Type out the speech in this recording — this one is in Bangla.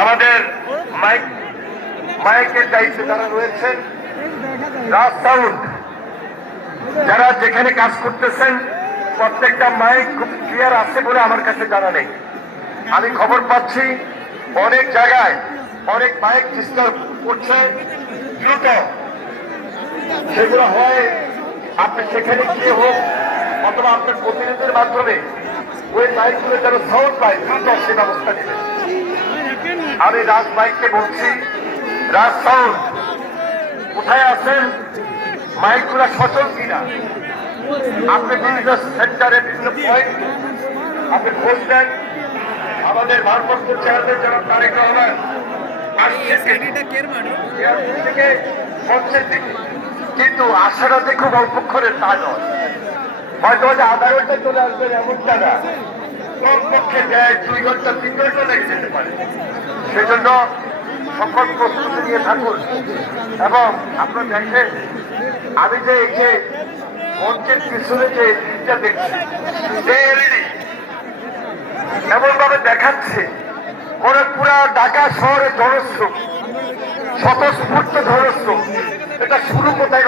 আমাদের মাইকের দায়িত্বে যারা রয়েছেন, রাজ সাউন্ড, যারা যেখানে কাজ করতেছেন প্রত্যেকটা মাইক খুব ক্লিয়ার আছে বলে আমার কাছে জানা নেই। আমি খবর পাচ্ছি অনেক জায়গায় অনেক মাইক ডিস্টার্ব করছে, দ্রুত সেগুলো হয় আপনি সেখানে গিয়ে হোক অথবা আপনার প্রতিনিধির মাধ্যমে ওই মাইকগুলো যেন সাউন্ড পায় দ্রুত সে ব্যবস্থা নেবেন। আমি রাজ মাইককে বলছি, রাজ সাউন্ড কোথায় আছেন? মাইকগুলো সচল কিনা আপনি বিভিন্ন সেন্টারে বিভিন্ন পয়েন্ট আপনি খোঁজ দেন। আমাদের ভারপ্রাপ্ত চেয়ারম্যান জনাব তারেক রহমান থেকে মঞ্চের দিকে, কিন্তু আশাটা যে খুব অল্পক্ষণের তা নয়, হয়তো আধা ঘন্টায় চলে আসবেন এমনটা না, কমপক্ষে 2 ঘন্টা 3 ঘন্টা লেগে যেতে পারে। সেজন্য সকল প্রস্তুতি নিয়ে থাকুন। এবং আপনারা দেখেন আমি যে এই যে মঞ্চের পিছনে যে লিডটা দেখছি, যে এলইডি এমন ভাবে দেখাচ্ছে মনে পুরা ঢাকা শহরে জনস্রোত, স্বতঃস্ফূর্ত জনস্রোত। এটা শুরু কোথায়?